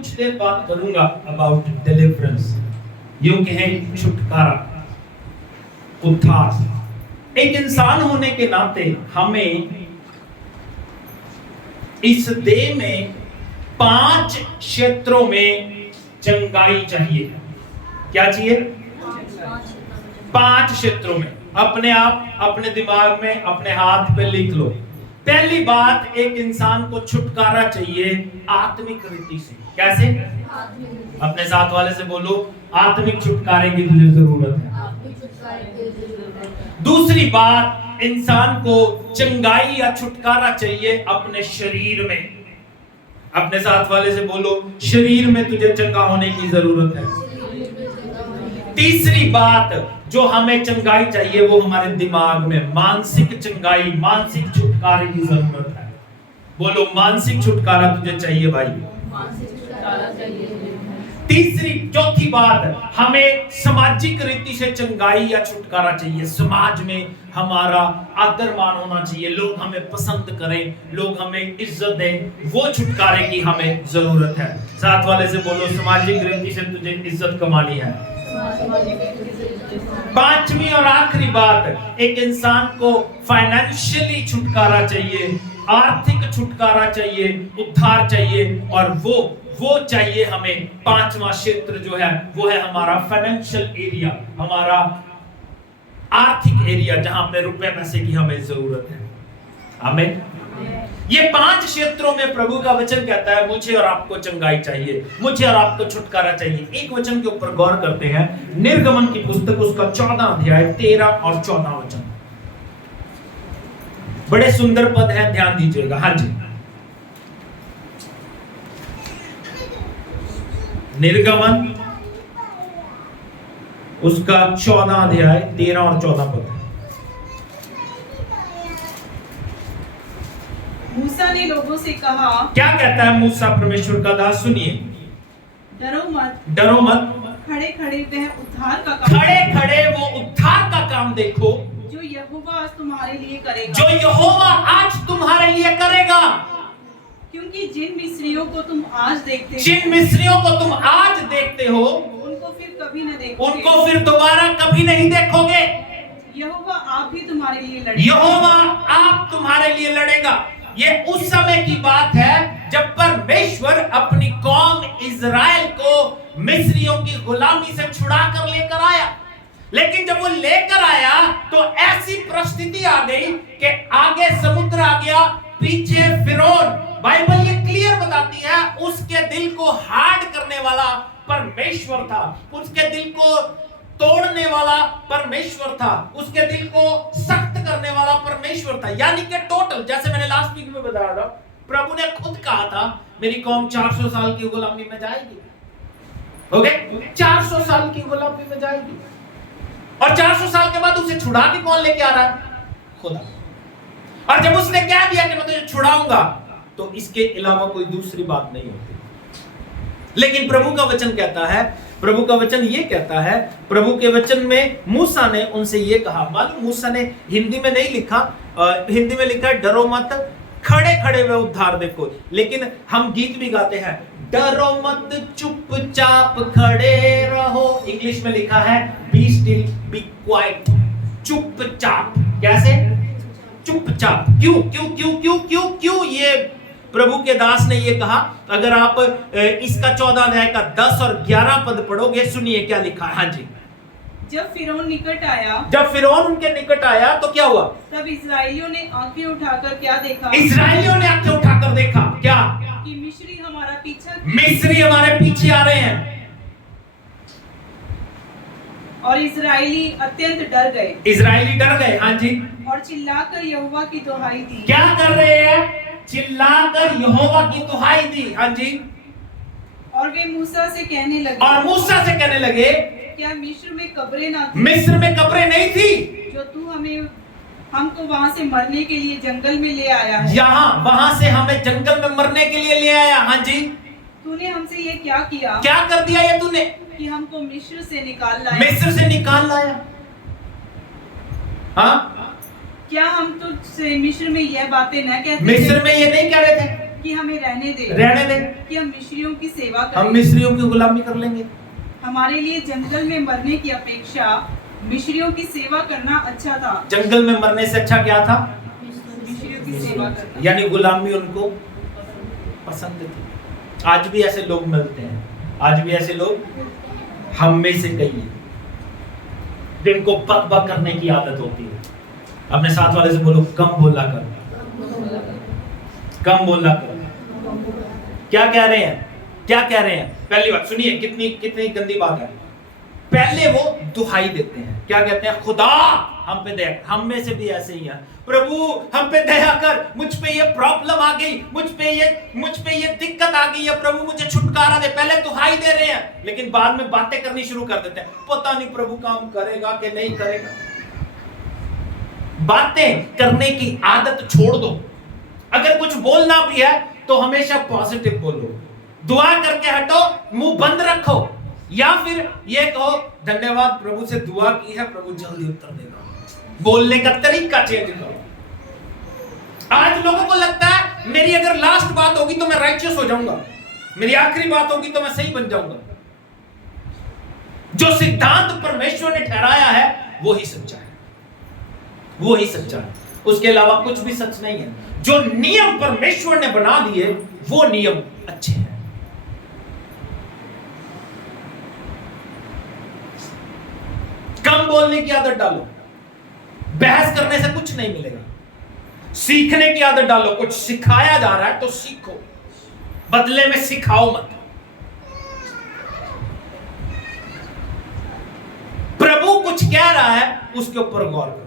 कुछ देर बात करूंगा अबाउट डिलीवरेंस, यूं कहें छुटकारा, उद्धार। एक इंसान होने के नाते हमें इस देह में 5 क्षेत्रों में चंगाई चाहिए। क्या चाहिए? 5 क्षेत्रों में। अपने आप अपने दिमाग में अपने हाथ पे लिख लो। पहली बात, एक इंसान को छुटकारा चाहिए आत्मिक रीति से। कैसे? अपने साथ वाले से बोलो, आत्मिक छुटकारे की तुझे जरूरत है। दूसरी बात, इंसान को चंगाई या छुटकारा चाहिए अपने शरीर में। अपने साथ वाले से बोलो, शरीर में तुझे चंगा होने की जरूरत है। तीसरी बात जो हमें चंगाई चाहिए वो हमारे दिमाग में, मानसिक चंगाई, मानसिक छुटकारे की जरूरत है। बोलो, मानसिक छुटकारा तुझे चाहिए भाई। चौथी बात, हमें सामाजिक रीति से चंगाई या छुटकारा चाहिए। समाज में हमारा आदर मान होना चाहिए, लोग हमें पसंद करें, लोग हमें इज्जत दें, वो छुटकारे की हमें जरूरत है। साथ वाले से बोलो, सामाजिक रीति से तुझे इज्जत कमानी है। पांचवी और आखिरी बात, एक इंसान को फाइनेंशियली छुटकारा चाहिए, आर्थिक छुटकारा चाहिए, उद्धार चाहिए, और वो चाहिए हमें। 5वां क्षेत्र जो है वो है हमारा फाइनेंशियल एरिया, हमारा आर्थिक एरिया, जहां पे रुपए पैसे की हमें जरूरत है। आमीन। ये 5 क्षेत्रों में प्रभु का वचन कहता है मुझे और आपको चंगाई चाहिए, मुझे और आपको छुटकारा चाहिए। एक वचन के ऊपर गौर करते हैं, निर्गमन की पुस्तक उसका 14 अध्याय 13 और 14 वचन। बड़े सुंदर पद हैं, ध्यान दीजिएगा। हाँ जी, निर्गमन उसका 14 अध्याय 13 और 14 पद। मूसा ने लोगों से कहा, क्या कहता है मूसा परमेश्वर का दास? सुनिए, डरो मत, डरो मत, खड़े खड़े वह उद्धार का काम, खड़े खड़े वो उद्धार का काम देखो जो यहोवा आज तुम्हारे लिए करेगा, जो यहोवा आज तुम्हारे लिए करेगा। क्योंकि जिन मिस्रियों को तुम आज देखते हो, जिन मिस्रियों को तुम आज देखते हो, उनको फिर कभी न देखोगे, उनको फिर दोबारा कभी नहीं देखोगे। यहोवा आप भी तुम्हारे लिए लड़ेगा, यहोवा आप तुम्हारे लिए लड़ेगा। ये उस समय की बात है जब परमेश्वर अपनी कौम इज़राइल को मिस्रियों की गुलामी से छुड़ा कर लेकर आया। लेकिन जब वो लेकर आया तो ऐसी परिस्थिति आ गई कि आगे समुद्र आ गया, पीछे फिरौन। बाइबल ये क्लियर बताती है उसके दिल को हार्ड करने वाला परमेश्वर था, उसके दिल को तोड़ने वाला परमेश्वर था, उसके दिल को सख्त करने वाला परमेश्वर था। यानी कि टोटल, जैसे मैंने लास्ट वीक में बताया था, प्रभु ने खुद कहा था मेरी कौम 400 साल की गुलामी में जाएगी। ओके, 400 साल की गुलामी में जाएगी, और 400 साल के बाद उसे छुड़ा के कौन लेके आ रहा है? खुदा। और जब उसने कह दिया कि मैं तुझे छुड़ाऊंगा, तो इसके अलावा कोई दूसरी बात नहीं होती। लेकिन प्रभु का वचन कहता है, प्रभु का वचन ये कहता है, प्रभु के वचन में मूसा ने उनसे ये कहा। मालूम, मूसा ने हिंदी में नहीं लिखा, हिंदी में लिखा है डरो मत, खड़े खड़े वे उद्धार देखो। लेकिन हम गीत भी गाते हैं, डरो मत चुपचाप खड़े रहो। इंग्लिश में लिखा है बी स्टिल बी क्वाइट, चुपचाप। कैसे? चुपचाप। क्यों क्यों क्यों क्यों क्यों क्यों ये प्रभु के दास ने ये कहा? अगर आप इसका 14 अध्याय का 10 और 11 पद पढ़ोगे, सुनिए क्या लिखा है। हाँ जी, जब फिरौन निकट आया, जब फिरौन उनके निकट आया तो क्या हुआ? तब इस्राएलियों ने आंखें उठाकर क्या देखा? इस्राएलियों ने आंखें उठाकर देखा क्या? कि मिस्री हमारा पीछा, मिस्री हमारे पीछे आ रहे हैं। और इस्राएली अत्यंत डर गए। इस्राएली डर गए। हाँ जी, और चिल्लाकर यहोवा की दुहाई दी। क्या कर रहे हैं? चिल्लाकर यहोवा की दुहाई दी। हाँ जी, और वे मूसा से कहने लगे, और मूसा से कहने लगे, क्या मिस्र में कब्रें ना थी? मिस्र में कब्रें नहीं थी जो तू हमको वहां से मरने के लिए जंगल में ले आया है। यहाँ वहां से हमें जंगल में मरने के लिए ले आया। हाँ जी, तूने हमसे ये क्या किया? क्या कर दिया ये तूने? कि हमको मिस्र से निकाल लाया। मिस्र से निकाल लाया। हाँ, क्या हम तुझसे मिस्र में यह बातें न कहते? मिस्र में ये नहीं कह रहे थे? कि हमें रहने दे कि हम मिस्रियों की सेवा हम करें। मिस्रियों की गुलामी कर लेंगे। हमारे लिए जंगल में मरने की अपेक्षा मिस्रियों की सेवा करना अच्छा था। जंगल में मरने से अच्छा क्या था? मिस्रियों की सेवा करना। यानी गुलामी उनको पसंद थी। आज भी ऐसे लोग मिलते हैं, आज भी ऐसे लोग हम में से कई हैं जिनको बक बक करने की आदत होती है। अपने साथ वाले से बोलो, कम बोला कर, कम बोला कर। क्या कह रहे हैं? क्या कह रहे हैं? पहली बात सुनिए, कितनी कितनी गंदी बात है। पहले वो दुहाई देते हैं, क्या कहते हैं? खुदा हम पे दया। हम में से भी ऐसे ही हैं, प्रभु हम पे दया कर, मुझ पे ये प्रॉब्लम आ गई, मुझ पे ये दिक्कत आ गई है, प्रभु मुझे छुटकारा दे। पहले दुहाई दे रहे हैं, लेकिन बाद में बातें करनी शुरू कर देते हैं, पता नहीं प्रभु काम करेगा कि नहीं करेगा। बातें करने की आदत छोड़ दो। अगर कुछ बोलना भी है तो हमेशा पॉजिटिव बोलो, दुआ करके हटो, मुंह बंद रखो, या फिर ये कहो धन्यवाद प्रभु से दुआ की है, प्रभु जल्दी उत्तर देगा। बोलने का तरीका चेंज करो। आज लोगों को लगता है मेरी अगर लास्ट बात होगी तो मैं राइचियस हो जाऊंगा, मेरी आखिरी बात होगी तो मैं सही बन जाऊंगा। जो सिद्धांत परमेश्वर ने ठहराया है वो ही सच्चा है, वो ही सच्चा है, उसके अलावा कुछ भी सच नहीं है। जो नियम परमेश्वर ने बना दिए वो नियम अच्छे हैं। कम बोलने की आदत डालो, बहस करने से कुछ नहीं मिलेगा। सीखने की आदत डालो, कुछ सिखाया जा रहा है तो सीखो, बदले में सिखाओ मत। प्रभु कुछ कह रहा है उसके ऊपर गौर करो।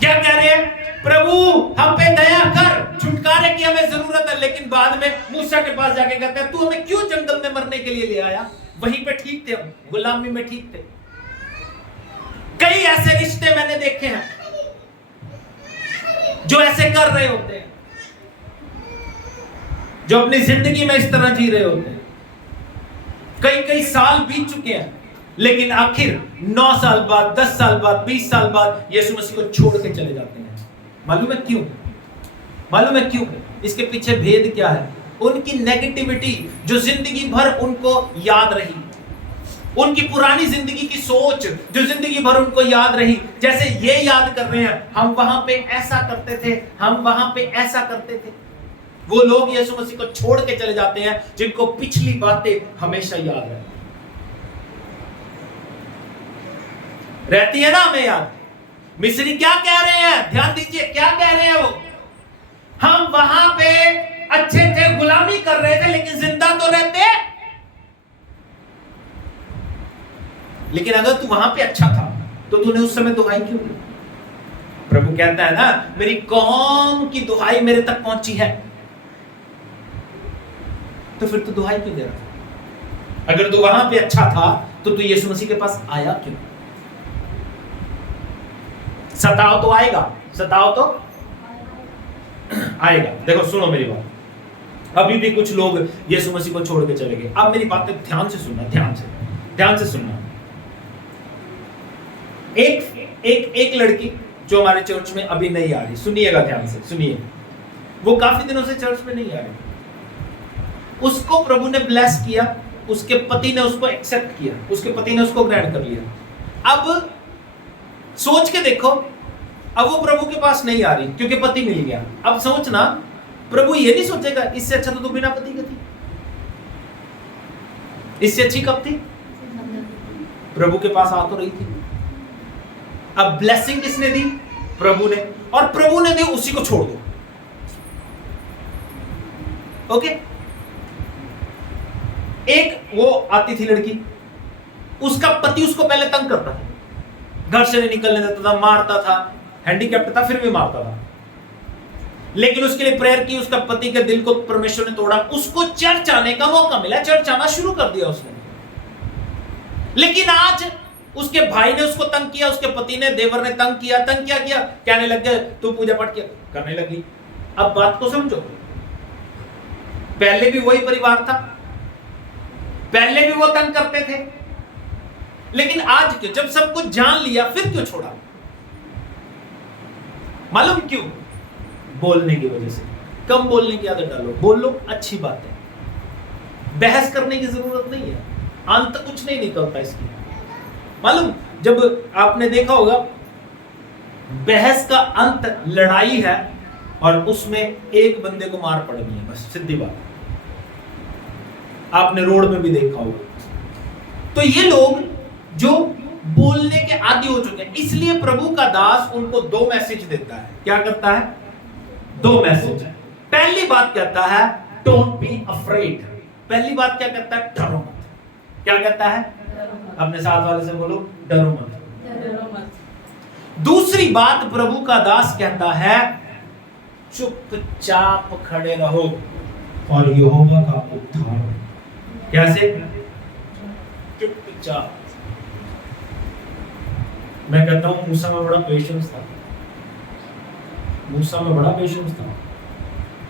क्या कह रहे हैं? प्रभु हम पे दया कर, छुटकारे की हमें जरूरत है। लेकिन बाद में मूसा के पास जाके कहते हैं, तू हमें क्यों जंगल में मरने के लिए ले आया? वहीं पे ठीक थे, हम गुलामी में ठीक थे। कई ऐसे रिश्ते मैंने देखे हैं जो ऐसे कर रहे होते हैं, जो अपनी जिंदगी में इस तरह जी रहे होते हैं। कई कई साल बीत चुके हैं, लेकिन आखिर 9 साल बाद, 10 साल बाद, 20 साल बाद यीशु मसीह को छोड़ के चले जाते हैं। मालूम है क्यों? मालूम है क्यों? इसके पीछे भेद क्या है? उनकी नेगेटिविटी जो जिंदगी भर उनको याद रही, उनकी पुरानी जिंदगी की सोच जो जिंदगी भर उनको याद रही। जैसे ये याद कर रहे हैं, हम वहां पे ऐसा करते थे, हम वहां पे ऐसा करते थे। वो लोग यीशु मसीह को छोड़ के चले जाते हैं जिनको पिछली बातें हमेशा याद रहती है ना, हमें याद। मिस्री क्या कह रहे हैं? ध्यान दीजिए, क्या कह रहे हैं वो? हम वहां पे अच्छे थे, गुलामी कर रहे थे, लेकिन जिंदा तो रहते। लेकिन अगर तू वहां पे अच्छा था तो तूने उस समय दुहाई क्यों दी? प्रभु कहता है ना, मेरी कौम की दुहाई मेरे तक पहुंची है, तो फिर तू दुहाई क्यों दे रहा था? अगर तू वहां पे अच्छा था तो तू यीशु मसीह के पास आया क्यों? सताओ तो आएगा, सताओ तो आएगा। देखो सुनो मेरी बात, अभी भी कुछ लोग यीशु मसीह को छोड़ के चले गए। अब मेरी बातें ध्यान से सुनना, ध्यान से सुनना। एक लड़की जो हमारे चर्च में अभी नहीं आ रही, सुनिएगा ध्यान से, सुनिए। वो काफी दिनों से चर्च में नहीं आ रही। उसको प्रभु ने ब्लेस किया, उसके पति ने उसको एक्सेप्ट किया, उसके पति ने उसको ग्रैंड कर लिया। अब सोच के देखो, अब वो प्रभु के पास नहीं आ रही क्योंकि पति मिल गया। अब सोचना, प्रभु ये नहीं सोचेगा इससे अच्छा तो तू बिना पति के थी, इससे अच्छी कब थी? प्रभु के पास आ तो रही थी। अब ब्लेसिंग किसने दी? प्रभु ने। और प्रभु ने दी, उसी को छोड़ दो। ओके? एक वो आती थी लड़की, उसका पति उसको पहले तंग करता था, घर से नहीं निकलने देता था, मारता था, हैंडीकैप्ट था फिर भी मारता था। लेकिन उसके लिए प्रेयर की, उसका पति के दिल को परमेश्वर ने तोड़ा, उसको चर्च आने का मौका मिला, चर्च आना शुरू कर दिया उसने। लेकिन आज उसके भाई ने उसको तंग किया, उसके पति ने, देवर ने तंग किया, कहने लग गए तू पूजा पाठ किया करने लगी। अब बात को समझो, पहले भी वही परिवार था, पहले भी वो तंग करते थे, लेकिन आज के जब सब कुछ जान लिया फिर क्यों छोड़ा? मालूम क्यों? बोलने की वजह से। कम बोलने की आदत डालो, बोलो अच्छी बात है, बहस करने की जरूरत नहीं है, अंत कुछ नहीं निकलता इसकी। मालूम, जब आपने देखा होगा बहस का अंत लड़ाई है और उसमें एक बंदे को मार पड़नी है, बस सीधी बात। आपने रोड में भी देखा होगा। तो ये लोग जो बोलने के आदी हो चुके हैं, इसलिए प्रभु का दास उनको दो मैसेज देता है। क्या करता है? दो मैसेज। पहली बात कहता है डोंट बी अफ्रेड। पहली बात क्या कहता है? डरो मत। क्या कहता है? अपने साथ वाले से बोलो, डरो मत। डरो मत। दूसरी बात प्रभु का दास कहता है चुपचाप खड़े रहो और यहोवा का उद्धार। कैसे? चुपचाप। मैं कहता हूं मूसा में बड़ा पेशेंस था, मूसा में बड़ा पेशेंस था।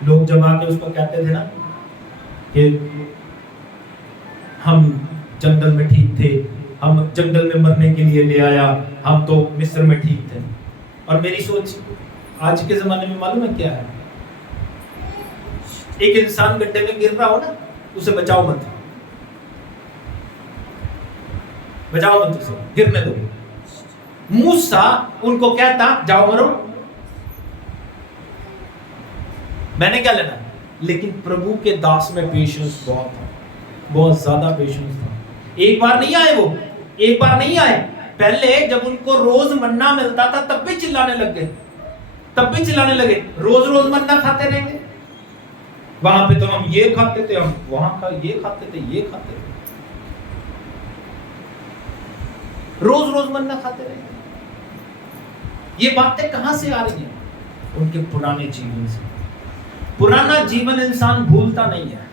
लोग जब आके उसको कहते थे ना कि हम जंगल में ठीक थे, हम जंगल में मरने के लिए ले आया, हम तो मिस्र में ठीक थे। और मेरी सोच आज के जमाने में मालूम है क्या है? एक इंसान गड्ढे में गिर रहा हो ना, उसे बचाओ मत, बचाओ मत, उसे गिरने दो। मूसा उनको कहता जाओ मरो, मैंने क्या लेना। लेकिन प्रभु के दास में पेशेंस बहुत था, बहुत ज्यादा पेशेंस था। एक बार नहीं आए वो, एक बार नहीं आए। पहले जब उनको रोज मन्ना मिलता था तब भी चिल्लाने लग गए, तब भी चिल्लाने लगे। रोज रोज मन्ना खाते रहेंगे, वहां पे तो हम ये खाते थे, हम वहां का ये खाते थे, ये खाते थे, रोज रोज मन्ना खाते रहेंगे। ये बातें कहां से आ रही हैं? उनके पुराने जीवन से। पुराना जीवन इंसान भूलता नहीं है,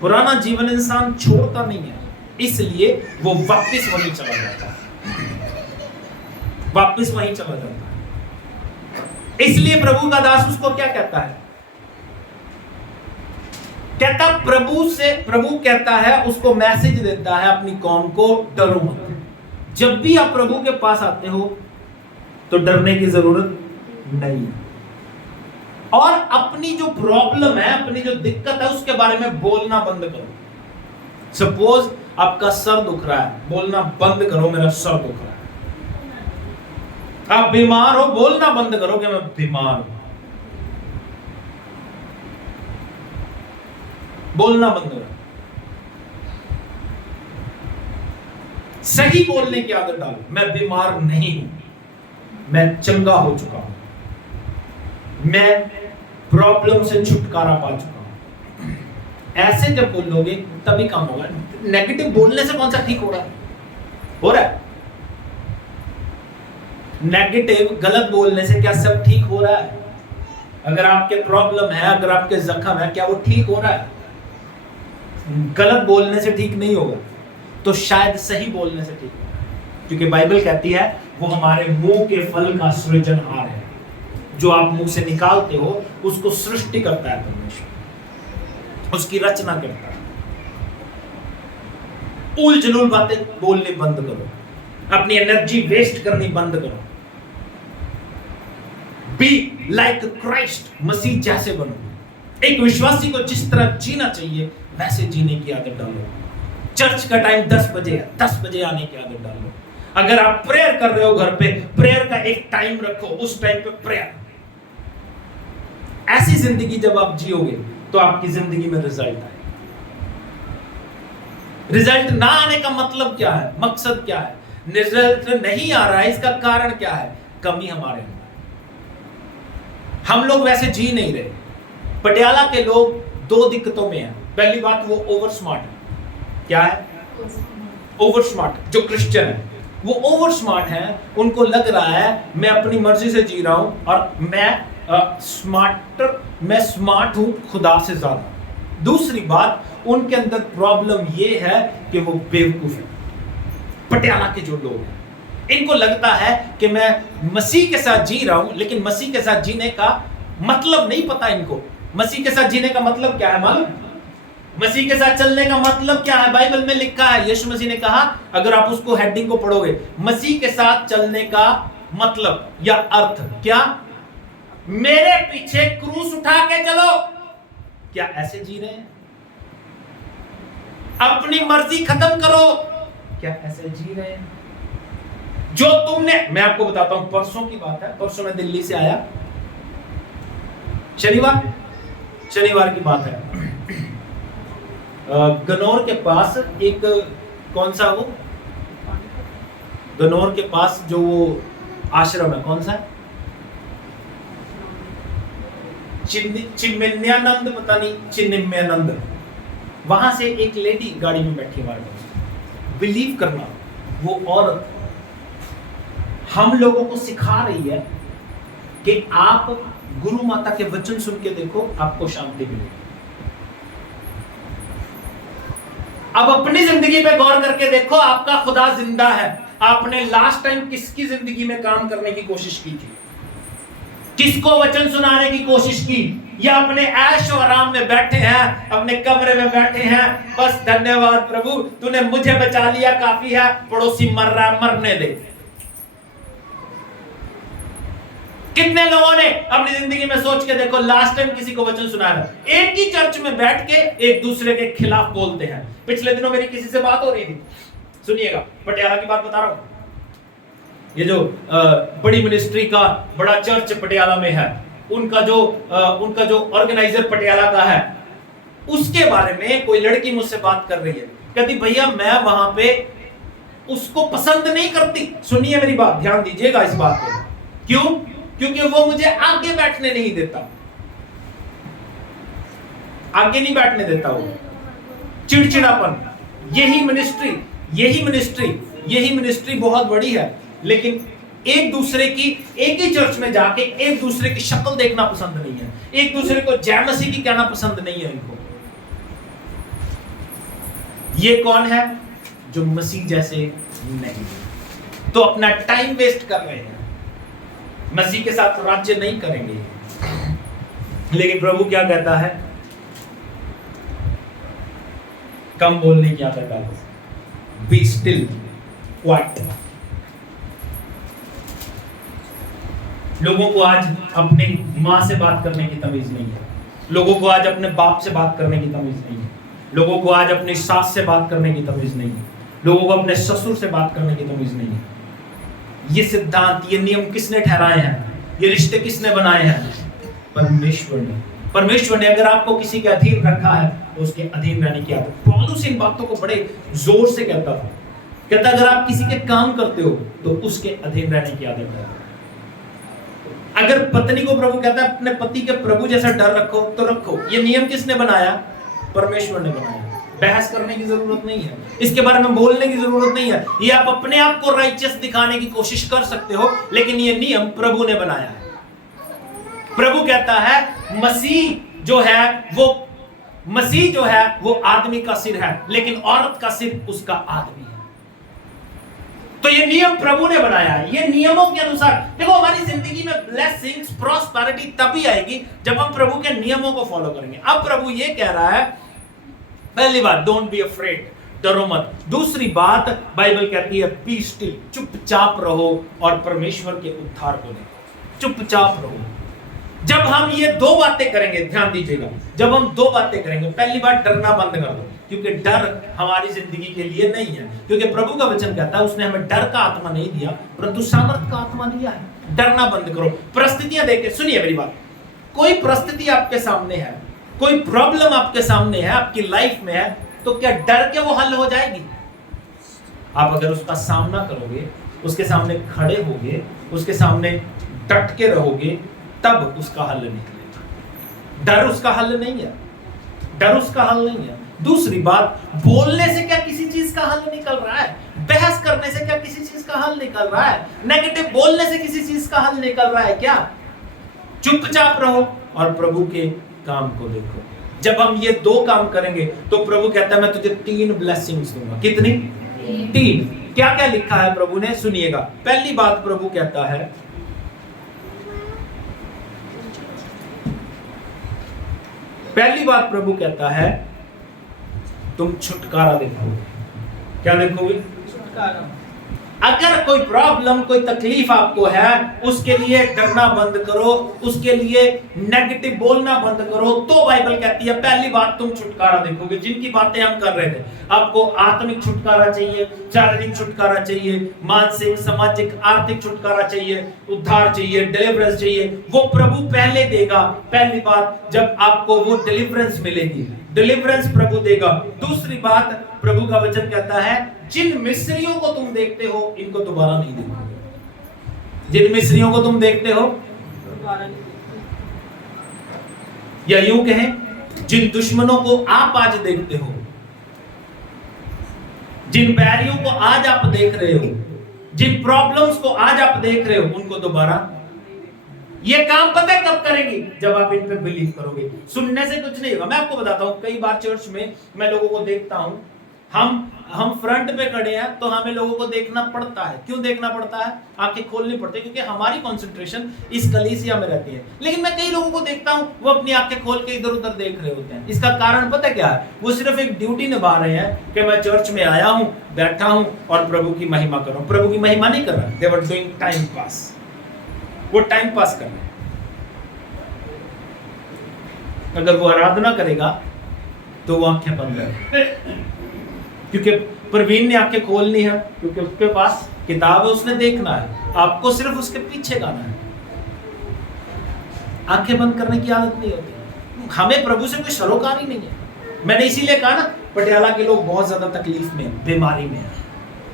पुराना जीवन इंसान छोड़ता नहीं है, इसलिए वो वापस वहीं चला जाता है, वापस वहीं चला जाता है। इसलिए प्रभु का दास उसको क्या कहता है? कहता प्रभु कहता है, उसको मैसेज देता है अपनी कौम को, डरो मत। जब भी आप प्रभु के पास आते हो तो डरने की जरूरत नहीं है। और अपनी जो प्रॉब्लम है, अपनी जो दिक्कत है, उसके बारे में बोलना बंद करो। सपोज आपका सर दुख रहा है, बोलना बंद करो मेरा सर दुख रहा है। आप बीमार हो, बोलना बंद करो कि मैं बीमार हूं, बोलना बंद करो। सही बोलने की आदत डालो। मैं बीमार नहीं हूं, मैं चंगा हो चुका हूं, मैं प्रॉब्लम से छुटकारा पा चुका हूं। ऐसे जब बोलोगे तभी काम होगा। नेगेटिव बोलने से कौन सा ठीक हो रहा है? हो रहा है? नेगेटिव गलत बोलने से क्या सब ठीक हो रहा है? अगर आपके प्रॉब्लम है, अगर आपके जख्म है, क्या वो ठीक हो रहा है? गलत बोलने से ठीक नहीं होगा, तो शायद सही बोलने से ठीक होगा। क्योंकि बाइबल कहती है वो हमारे मुंह के फल का सृजनहार है। जो आप मुंह से निकालते हो उसको सृष्टि करता है परमेश्वर, उसकी रचना करता है। उल जलूल बातें बोलनी बंद करो, अपनी एनर्जी वेस्ट करनी बंद करो। बी लाइक क्राइस्ट, मसीह जैसे बनो। एक विश्वासी को जिस तरह जीना चाहिए वैसे जीने की आदत डालो। चर्च का टाइम 10 बजे है, 10 बजे आने की आदत डालो। अगर आप प्रेयर कर रहे हो घर पे, प्रेयर का एक टाइम रखो, उस टाइम पे प्रेयर। ऐसी जिंदगी जब आप जियोगे तो आपकी जिंदगी में रिजल्ट आएगा। रिजल्ट ना आने का मतलब क्या है? मकसद क्या है? रिजल्ट नहीं आ रहा है, इसका कारण क्या है? कमी हमारे अंदर। हम लोग वैसे जी नहीं रहे। पटियाला के लोग दो दिक्कतों में हैं। पहली बात, वो ओवर स्मार्ट है। क्या है? Over smart. जो क्रिश्चियन है वो ओवर स्मार्ट है। उनको लग रहा है मैं अपनी मर्जी से जी रहा हूं और मैं स्मार्ट हूं खुदा से ज्यादा। दूसरी बात, उनके अंदर प्रॉब्लम ये है कि वो बेवकूफ है। पटियाला के जो लोग हैं, इनको लगता है कि मैं मसीह के साथ जी रहा हूं, लेकिन मसीह के साथ जीने का मतलब नहीं पता इनको। मसीह के साथ जीने का मतलब क्या है मालूम? मसीह के साथ चलने का मतलब क्या है? बाइबल में लिखा है, यीशु मसीह ने कहा, अगर आप उसको हेडिंग को पढ़ोगे, मसीह के साथ चलने का मतलब या अर्थ क्या? मेरे पीछे क्रूस उठा के चलो। क्या ऐसे जी रहे हैं? अपनी मर्जी खत्म करो, क्या ऐसे जी रहे हैं? जो तुमने, मैं आपको बताता हूं, परसों की बात है, परसों मैं दिल्ली से आया, शनिवार की बात है। गनौर के पास एक, कौन सा वो, गनौर के पास जो वो आश्रम है, कौन सा है, चिन्मयानंद, पता नहीं, चिन्मयानंद, वहां से एक लेडी गाड़ी में बैठी हमारे पास। बिलीव करना, वो औरत हम लोगों को सिखा रही है कि आप गुरु माता के वचन सुन के देखो, आपको शांति मिलेगी। अब अपनी जिंदगी पे गौर करके देखो, आपका खुदा जिंदा है। आपने लास्ट टाइम किसकी जिंदगी में काम करने की कोशिश की थी? किसको वचन सुनाने की कोशिश की? या अपने ऐश और आराम में बैठे हैं, अपने कमरे में बैठे हैं, बस धन्यवाद प्रभु तूने मुझे बचा लिया, काफी है, पड़ोसी मर रहा है, मरने दे। कितने लोगों ने अपनी जिंदगी में सोच के देखो लास्ट टाइम किसी को वचन सुनाया? एक ही चर्च में बैठ के एक दूसरे के खिलाफ बोलते हैं। पिछले दिनों मेरी किसी से बात हो रही थी, सुनिएगा, पटियाला की बात बता रहा हूं। ये जो बड़ी मिनिस्ट्री का बड़ा चर्च पटियाला में है, उनका जो ऑर्गेनाइजर पटियाला का है, उसके बारे में कोई लड़की मुझसे बात कर रही है। कहती भैया मैं वहां पे उसको पसंद नहीं करती। सुनिए मेरी बात, ध्यान दीजिएगा इस बात पे। क्यों? क्योंकि वो मुझे आगे बैठने नहीं देता, आगे नहीं बैठने देता, वो चिड़चिड़ापन। यही मिनिस्ट्री बहुत बड़ी है, लेकिन एक दूसरे की, एक ही चर्च में जाके एक दूसरे की शक्ल देखना पसंद नहीं है, एक दूसरे को जय मसीह की कहना पसंद नहीं है इनको। ये कौन है? जो मसीह जैसे नहीं, तो अपना टाइम वेस्ट कर रहे हैं, मसीह के साथ राज्य नहीं करेंगे। लेकिन प्रभु क्या कहता है? कम बोलने की आदत डालो, बी स्टिल, क्वाइट। लोगों को आज अपनी माँ से बात करने की तमीज नहीं है, लोगों को आज अपने बाप से बात करने की तमीज नहीं है, लोगों को आज अपनी सास से बात करने की तमीज नहीं है, लोगों को अपने ससुर से बात करने की तमीज नहीं है। ये सिद्धांत, ये नियम किसने ठहराए हैं? ये रिश्ते किसने बनाए हैं? परमेश्वर ने अगर आपको किसी के अधीन रखा है तो उसके अधीन रहने की आदत। पौलुस इन बातों को बड़े जोर से कहता था, कहता अगर आप किसी के काम करते हो तो उसके अधीन रहने की आदत है। अगर पत्नी को प्रभु कहता है अपने पति के प्रभु जैसा डर रखो तो रखो। ये नियम किसने बनाया? परमेश्वर ने बनाया। बहस करने की जरूरत नहीं है, इसके बारे में बोलने की जरूरत नहीं है। ये आप अपने आप को राइचियस दिखाने की कोशिश कर सकते हो, लेकिन ये नियम प्रभु ने बनाया है। प्रभु कहता है मसीह जो है वो आदमी का सिर है, लेकिन औरत का सिर उसका आदमी है। तो ये नियम प्रभु ने बनाया है। ये नियमों के अनुसार देखो, हमारी जिंदगी में ब्लेसिंग्स, प्रॉस्पेरिटी तभी आएगी जब हम प्रभु के नियमों को फॉलो करेंगे। अब प्रभु ये कह रहा है, पहली बात डोंट बी अफ्रेड, डरो मत। दूसरी बात बाइबल कहती है बी स्टिल, चुपचाप रहो और परमेश्वर के उद्धार को देखो। चुपचाप रहो। जब हम ये दो बातें करेंगे, ध्यान दीजिएगा, जब हम दो बातें करेंगे, पहली बात डरना बंद कर दो, क्योंकि डर हमारी जिंदगी के लिए नहीं है। क्योंकि प्रभु का वचन कहता है उसने हमें डर का आत्मा नहीं दिया परंतु सामर्थ का आत्मा दिया है। डरना बंद करो। परिस्थितियां देख के, सुनिए मेरी बात, कोई परिस्थिति आपके सामने है, कोई प्रॉब्लम आपके सामने है, आपकी लाइफ में है, तो क्या डर के वो हल हो जाएगी? आप अगर उसका सामना करोगे, उसके सामने खड़े होगे, उसके सामने डट के रहोगे, तब उसका हल निकलेगा। डर उसका हल नहीं है, डर उसका हल नहीं है। दूसरी बात, बोलने से क्या किसी चीज का हल निकल रहा है? बहस करने से क्या किसी चीज का हल निकल रहा है? नेगेटिव बोलने से किसी चीज का हल निकल रहा है क्या? चुपचाप रहो और प्रभु के काम को देखो। जब हम ये दो काम करेंगे तो प्रभु कहता है मैं तुझे 3 ब्लेसिंग्स दूंगा। कितनी? 3। क्या क्या लिखा है प्रभु ने? सुनिएगा। पहली बात प्रभु कहता है, पहली बात प्रभु कहता है तुम छुटकारा देखोगे। क्या देखोगे? छुटकारा। अगर कोई प्रॉब्लम, कोई तकलीफ आपको है, उसके लिए डरना बंद करो, उसके लिए नेगेटिव बोलना बंद करो। तो बाइबल कहती है पहली बात तुम छुटकारा देखोगे। जिनकी बातें हम कर रहे थे, आपको आत्मिक छुटकारा चाहिए, शारीरिक छुटकारा चाहिए, मानसिक, सामाजिक, आर्थिक छुटकारा चाहिए, उद्धार चाहिए, डिलीवरेंस चाहिए, वो प्रभु पहले देगा। पहली बात, जब आपको वो डिलीवरेंस मिलेगी, डिलीवरेंस प्रभु देगा। दूसरी बात, प्रभु का वचन कहता है जिन मिस्रियों को तुम देखते हो इनको दोबारा नहीं देखोगे। जिन मिस्रियों को तुम देखते हो, दोबारा नहीं देखते। या यूं कहें, जिन दुश्मनों को आप आज देखते हो, जिन बैरियों को आज आप देख रहे हो, जिन प्रॉब्लम्स को आज आप देख रहे हो, उनको दोबारा। ये काम पता है कब करेंगे? जब आप इन पे बिलीव करोगे। सुनने से कुछ नहीं होगा। मैं आपको बताता हूं, कई बार चर्च में मैं लोगों को देखता हूं, हम फ्रंट पे खड़े हैं तो हमें लोगों को देखना पड़ता है। क्यों देखना पड़ता है? आंखें खोलनी पड़ती है, क्योंकि हमारी कंसंट्रेशन इस कलीसिया में रहती है। लेकिन मैं कई लोगों को देखता हूं, वो अपनी आंखें खोल के इधर उधर देख रहे होते हैं। इसका कारण पता क्या है? वो सिर्फ एक ड्यूटी निभा रहे हैं कि मैं चर्च में आया हूं, बैठा हूं और प्रभु की महिमा कर रहा हूं। प्रभु की महिमा नहीं कर रहा, दे वर डूइंग टाइम पास। वो टाइम पास कर रहे हैं। अगर वो आराधना करेगा तो वो आंखें बंद है, क्योंकि प्रवीण ने आंखें खोलनी है, क्योंकि उसके पास किताब है, उसने देखना है। आपको सिर्फ उसके पीछे गाना है। आंखें बंद करने की आदत नहीं होती। हमें प्रभु से कोई सरोकार ही नहीं है। मैंने इसीलिए कहा ना, पटियाला के लोग बहुत ज्यादा तकलीफ में, बीमारी में है।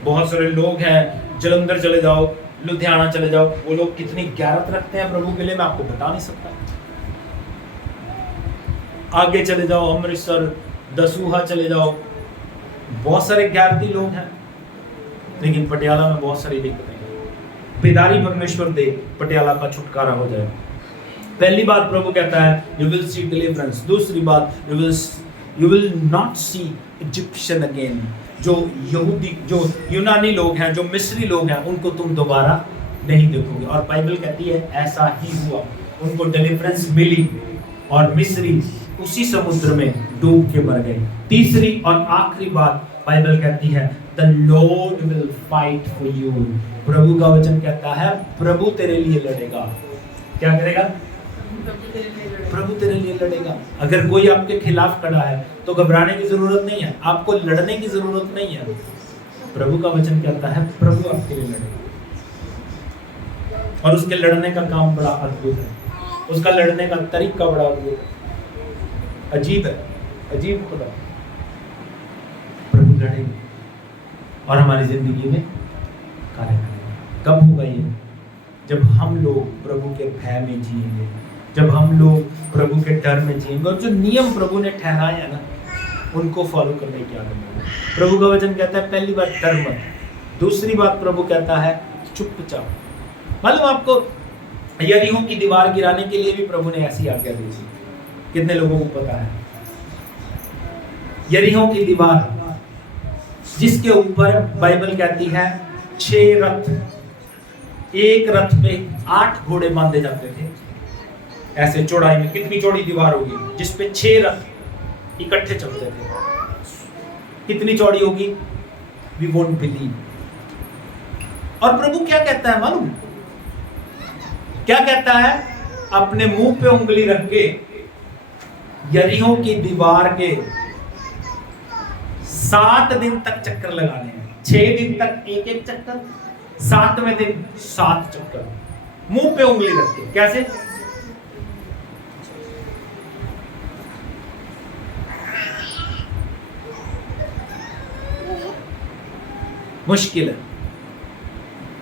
बहुत सारे लोग हैं, जलंधर चले जाओ, लुधियाना चले जाओ, वो लोग कितनी गैरत रखते हैं प्रभु के लिए, मैं आपको बता नहीं सकता। आगे चले जाओ, अमृतसर, दसूहा चले जाओ, बहुत सारे गैरती लोग हैं। लेकिन पटियाला में बहुत सारी दिक्कतें हैं। बेदारी परमेश्वर दे, पटियाला का छुटकारा हो जाए। पहली बात प्रभु कहता है यू विल सी डिलीवरेंस। दूसरी बात, you will not see Egyptian again. जो यहूदी, जो यूनानी लोग हैं, जो मिस्री लोग हैं, उनको तुम दोबारा नहीं देखोगे। और बाइबल कहती है ऐसा ही हुआ। उनको डिलीवरेंस मिली और मिस्री उसी समुद्र में डूब के मर गए। तीसरी और आखिरी बात बाइबल कहती है the lord will fight for you. प्रभु का वचन कहता है प्रभु तेरे लिए लड़ेगा। क्या करेगा? प्रभु तेरे लिए लड़ेगा। अगर कोई आपके खिलाफ खड़ा है तो घबराने की जरूरत नहीं है, आपको लड़ने की जरूरत नहीं है। प्रभु का वचन कहता है प्रभु आपके लिए लड़ेगा। और उसके लड़ने का काम बड़ा अद्भुत है, उसका लड़ने का तरीका बड़ा अद्भुत है, अजीब है, अजीब खुदा। प्रभु लड़ेगा और हमारी जिंदगी में कार्य करेगा। कब होगा ये? जब हम लोग प्रभु के भय में जिएंगे, जब हम लोग प्रभु के डर में जिएंगे और जो नियम प्रभु ने ठहराए हैं ना, उनको फॉलो करने की आदत है। प्रभु का वचन कहता है पहली बात डर मत। दूसरी बात प्रभु कहता है चुपचाप। मालूम आपको, यरीहो की दीवार गिराने के लिए भी प्रभु ने ऐसी आज्ञा दी थी। कितने लोगों को पता है? यरीहो की दीवार जिसके ऊपर बाइबल कहती है 6 रथ, एक रथ पे 8 घोड़े बांधे जाते थे। ऐसे चौड़ाई में कितनी चौड़ी दीवार होगी जिसपे 6 रथ इकट्ठे चलते थे? कितनी चौड़ी होगी? We won't believe. और प्रभु क्या कहता है मालूम? क्या कहता है? अपने मुंह पे उंगली रख के यरीहो की दीवार के 7 दिन तक चक्कर लगाने हैं। 6 दिन तक एक एक चक्कर, 7वें दिन 7 चक्कर, मुंह पे उंगली रख के। कैसे? मुश्किल है,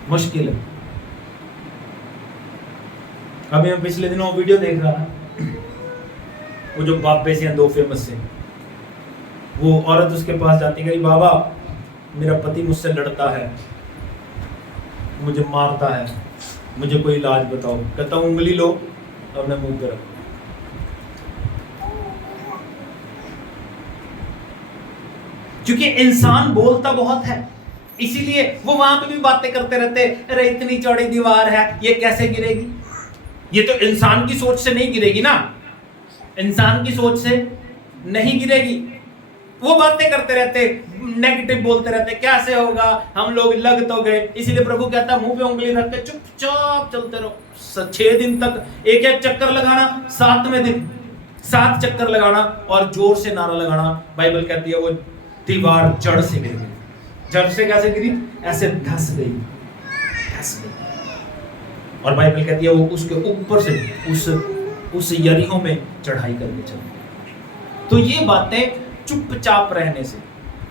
मुश्किल है। अभी मैं पिछले दिनों वीडियो देख रहा था, वो जो बाबे से 2 फेमस से, वो औरत उसके पास जाती है, बाबा मेरा पति मुझसे लड़ता है, मुझे मारता है, मुझे कोई इलाज बताओ। कहता हूँ उंगली लो और अपने मुंह पे रखो। क्योंकि इंसान बोलता बहुत है, इसीलिए वो वहां पे भी बातें करते रहते, अरे इतनी चौड़ी दीवार है, ये कैसे गिरेगी? ये तो इंसान की सोच से नहीं गिरेगी ना, इंसान की सोच से नहीं गिरेगी। वो बातें करते रहते, नेगेटिव बोलते रहते, कैसे होगा, हम लोग लग तो गए। इसीलिए प्रभु कहता है मुंह पे उंगली रख के चुपचाप चलते रहो। 6 दिन तक एक एक चक्कर लगाना, 7वें दिन 7 चक्कर लगाना और जोर से नारा लगाना। बाइबल कहती है वो दीवार जड़ से गिर गई। जड़ से कैसे गिरी? ऐसे धस गई। और बाइबल कहती है वो उसके ऊपर से उस यरीहो में चढ़ाई करके चली। तो ये बातें चुपचाप रहने से,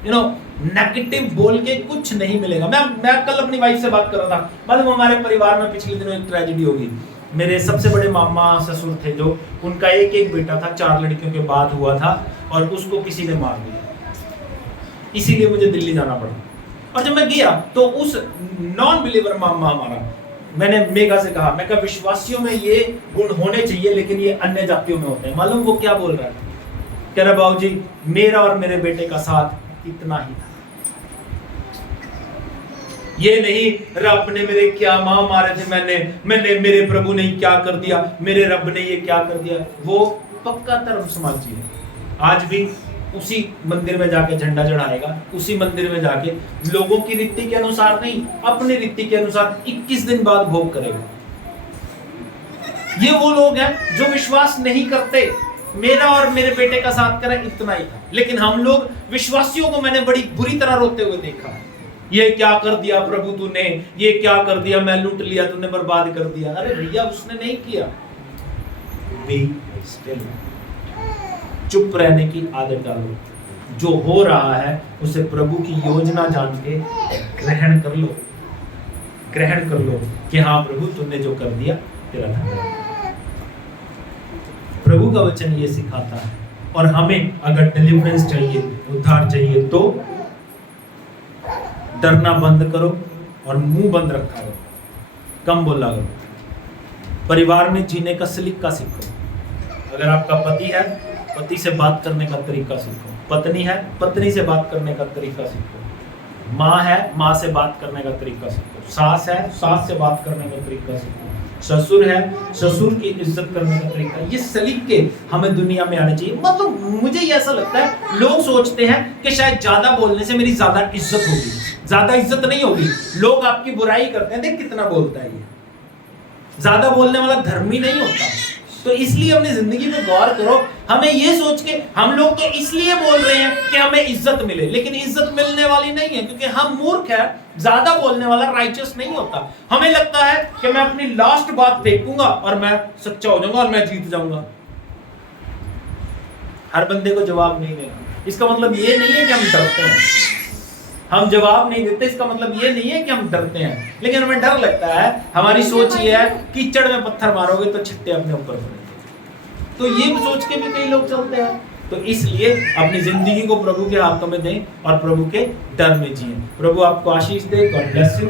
नेगेटिव बोल के कुछ नहीं मिलेगा। मैं कल अपनी वाइफ से बात कर रहा था, मालूम हमारे परिवार में पिछले दिनों एक ट्रेजेडी होगी। मेरे सबसे बड़े मामा ससुर थे जो, उनका एक बेटा था, 4 लड़कियों के बाद हुआ था और उसको किसी ने मार दिया। इसीलिए मुझे दिल्ली जाना पड़ा। और जब मैं गया तो उस नॉन बिलीवर मामा हमारा, मैंने मेघा से कहा, मैं कहा विश्वासियों में ये गुण होने चाहिए लेकिन ये अन्य जातियों में होते हैं। मालूम वो क्या बोल रहा है? कह रहा बाबूजी मेरा और मेरे बेटे का साथ इतना ही था, ये नहीं रब ने मेरे क्या मां मारे थे, मैंने मेरे प्रभु ने क्या कर दिया, मेरे रब ने ये क्या कर दिया। वो पक्का धर्म समाजी है। आज भी उसी मंदिर में जाके झंडा चढ़ाएगा, उसी मंदिर में जाके लोगों की रीति के अनुसार नहीं, अपनी रीति के अनुसार 21 दिन बाद भोग करेगा। ये वो लोग हैं जो विश्वास नहीं करते। मेरा और मेरे बेटे का साथ करा इतना ही था, लेकिन हम लोग विश्वासियों को मैंने बड़ी बुरी तरह रोते हुए देखा। ये क्या कर दिया प्रभु तूने, ये क्या कर दिया, मैं लूट लिया, तूने बर्बाद कर दिया। अरे भैया उसने नहीं किया। Be still. चुप रहने की आदत डालो। जो हो रहा है उसे प्रभु की योजना जान के ग्रहण कर लो कि हाँ प्रभु तूने जो कर दिया तेरा धन्यवाद। प्रभु का वचन ये सिखाता है। और हमें अगर डिलीवरेंस चाहिए, उद्धार चाहिए, तो डरना बंद करो और मुंह बंद रखा करो, कम बोला करो। परिवार में जीने का सलीका सीखो। अगर आपका पति है, पति से बात करने का तरीका सीखो। पत्नी है, पत्नी से बात करने का तरीका सीखो। माँ है, माँ से बात करने का तरीका सीखो। सास है, सास से बात करने का तरीका सीखो। ससुर है, ससुर की इज्जत करने का तरीका। ये सलीके हमें दुनिया में आने चाहिए। मतलब मुझे ये ऐसा लगता है, लोग सोचते हैं कि शायद ज्यादा बोलने से मेरी ज्यादा इज्जत होगी। ज्यादा इज्जत नहीं होगी। लोग आपकी बुराई करते हैं, देख कितना बोलता है ये। ज्यादा बोलने वाला धर्मी नहीं होता। तो इसलिए अपनी जिंदगी में गौर करो। हमें ये सोच के, हम लोग तो इसलिए बोल रहे हैं कि हमें इज्जत मिले, लेकिन इज्जत मिलने वाली नहीं है, क्योंकि हम मूर्ख हैं। ज्यादा बोलने वाला राइचस नहीं होता। हमें लगता है कि मैं अपनी लास्ट बात फेंकूंगा और मैं सच्चा हो जाऊंगा और मैं जीत जाऊंगा। हर बंदे को जवाब नहीं देना, इसका मतलब ये नहीं है कि हम डरते हैं। हम जवाब नहीं देते, इसका मतलब ये नहीं है कि हम डरते हैं, लेकिन हमें डर लगता है। हमारी सोच ये है, कीचड़ में पत्थर मारोगे तो छिट्टे अपने ऊपर पड़ेंगे। तो ये सोच के भी कई लोग चलते हैं। तो इसलिए अपनी जिंदगी को प्रभु के हाथों में दें और प्रभु के डर में जिएं। प्रभु आपको आशीष दे। God bless you.